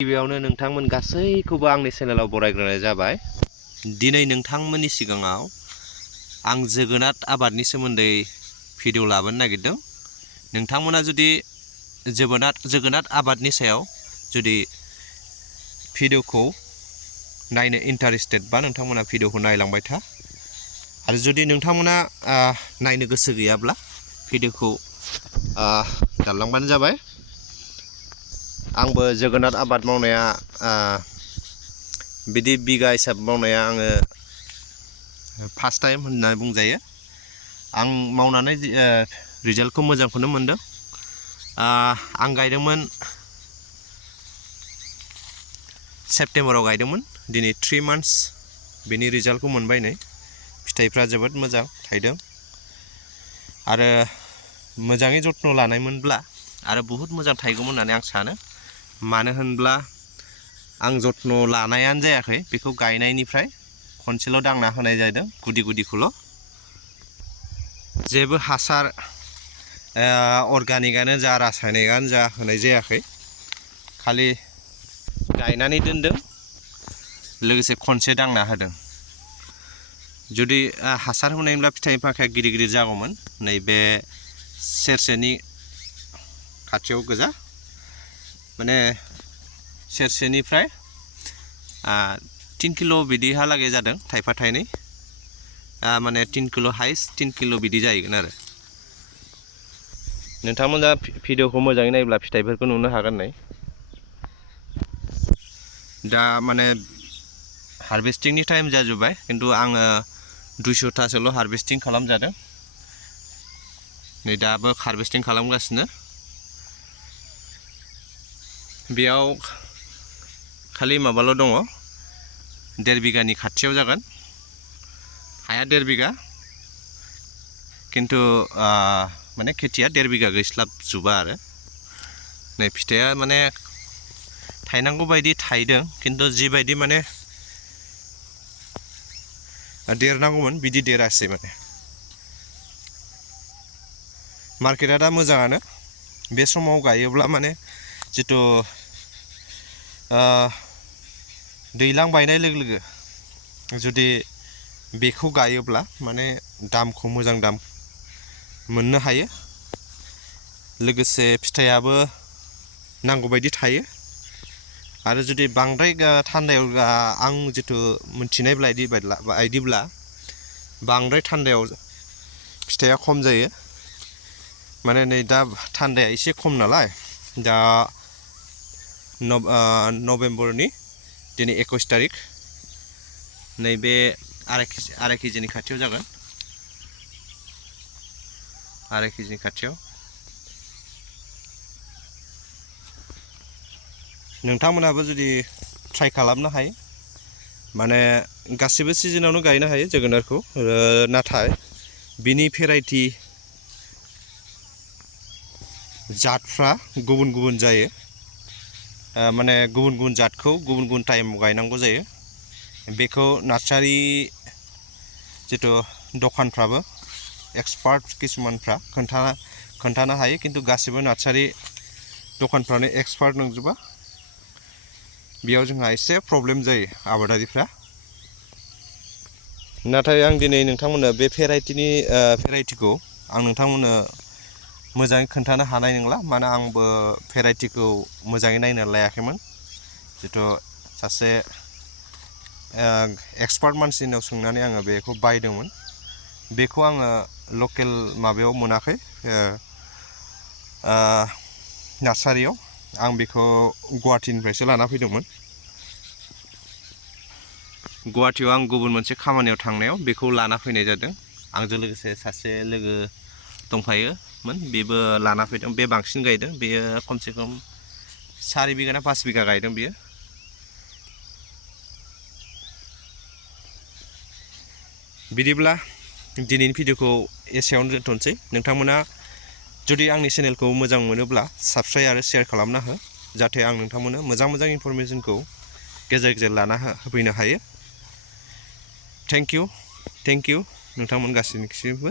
गिबियावनो नोंथांमोन गासैखौबो आंनि चेनेलाव बरायग्रोनाय जाबाय। दिनै नोंथांमोननि सिगाङाव आं जोगोनार आबादनि सोमोन्दै भिडिअ लाबोनो नागिरदों। नोंथांमोना जुदि जोगोनार आबादनि सायाव जुदि भिडिअखौ नायनो इन्टारेस्टेड बा नोंथांमोना भिडिअखौ नायलांबाय था। आरो जुदि नोंथांमोना नायनो गोसो गैयाब्ला भिडिअखौ दानलांबानो जाबाय। आंबो जोगोनार आबाद मावनाया बिदि बिगा हिसाब मावनाया आङो फार्स्ट टाइम होननानै बुंजायो। आं मावनानै रिजाल्टखौ मोजांखौनो मोनदों। आं गायदोंमोन सेप्तेम्बराव गायदोंमोन, दिनै 3 मान्थ्स बेनि रिजाल्टखौ मोनबाय नै। फिथाइफ्रा जोबोद मोजां थायदों आरो मोजाङै जत्न लानायमोनब्ला आरो बहुद मोजां थायगौमोन होननानै आं सानो। मानो होनब्ला आं जत्न लानायानो जायाखै, बेखौ गायनायनिफ्राय खनसेल' दांना होनाय जादों, गुदि गुदिखौल'। जेबो हासार अर्गानिकआनो जा रासायनिकआनो जा होनाय जायाखै, खालि गायनानै दोनदों लोगोसे खनसे दांना होदों। जुदि हासार होनायब्ला फिथाइनि फांखाया गिदिर गिदिर जागौमोन। नैबे सेरसेनि खाथियाव गोजा, माने सेरसेनिफ्राय 3 किल' बिदिहालागै जादों, थाइफा थाइनै, माने 3 किल' हाइस्ट 3 किल' बिदि जाहैगोन आरो। नोंथांमोना भिडिअखौ मोजाङै नायोब्ला फिथाइफोरखौ नुनो हागोन नै। दा माने हारभेस्टिंनि टाइम जाजोब्बाय, खिन्थु आङो 200थासोल' हारभेस्टिं खालामजादों। नै दाबो हारभेस्टिं खालामगासिनो। बेयाव खालि माबाल' दङ, 1.5 बिगानि खाथियाव जागोन। हाया 1.5 बिगा, खिन्थु माने खेथिया 1.5 बिगा गैस्लाबजोबा आरो। नै फिथाइया माने थायनांगौ बायदि थायदों, खिन्थु जिबायदि माने देरनांगौमोन बिदि देरासै। माने मार्केटआ दा मोजाङानो। बे समाव गायोब्ला माने जिथु दैज्लां बायनाय लोगो लोगो जुदि बेखौ गायोब्ला माने दामखौ मोजां दाम मोननो हायो, लोगोसे फिथाइयाबो नांगौबायदि थायो। आरो जुदि बांद्राय थान्दायाव आं जिथु मोनथिनाय बायदिब्ला बांद्राय थान्दायाव फिथाइया खम जायो। माने नै दा थान्दाया एसे खम नालाय, दा नभेम्बरनि दिनै 21 तारिख, नैबे 2.5 केजिनि खाथियाव जागोन, 2.5 केजिनि खाथियाव। नोंथांमोनाबो जुदि ट्राइ खालामनो हायो, माने गासिबो सिजोनावनो गायनो हायो जोगोनारखौ, नाथाय बिनि भेराइटि जातफ्रा गुबुन गुबुन जायो। माने गुबुन गुबुन जातखौ गुबुन गुबुन टाइमाव गायनांगौ जायो। बेखौ नार्सारि जिथु दखानफ्राबो एक्सपार्ट किसुमानफ्रा खोन्थानो हायो, खिन्थु गासिबो नार्सारि दखानफ्रानो एक्सपार्ट नंजोबा। बेयाव जोंहा एसे प्रब्लेम जायो आबादारिफ्रा। नाथाय आं दिनै नोंथांमोननो बे भेराइटिखौ आं नोंथांमोननो मोजाङै खोन्थानो हानाय नंला, मानो आंबो भेराइटिखौ मोजाङै नायना लायाखैमोन। जिथु सासे एक्सपार्ट मानसिनाव सोंनानै आङो बेखौ बायदोंमोन। बेखौ आङो लकेल माबायाव मोनाखै, नार्सारियाव। आं बेखौ गुवाहाटीनिफ्रायसो लाना फैदोंमोन। गुवाहाटीयाव आं गुबुन मोनसे खामानियाव थांनायाव बेखौ लाना फैनाय जादों। आंजों लोगोसे सासे लोगो दंफायोमोन, बेबो लाना फैदों। बे बांसिन गायदों, बेयो खमसे खम 4 बिगा ना 5 बिगा गायदों बियो। बिदिब्ला दिनैनि भिडिअखौ एसेयावनो दोनथ'नोसै। नोंथांमोना जुदि आंनि चेनेलखौ मोजां मोनोब्ला साबस्क्राइब आरो शेयार खालामना हो, जाहाथे आं नोंथांमोननो मोजां मोजां इनफरमेसनखौ गेजेर गेजेर लाना होफैनो हायो। थेंक इउ नोंथांमोन गासैनिसिमबो।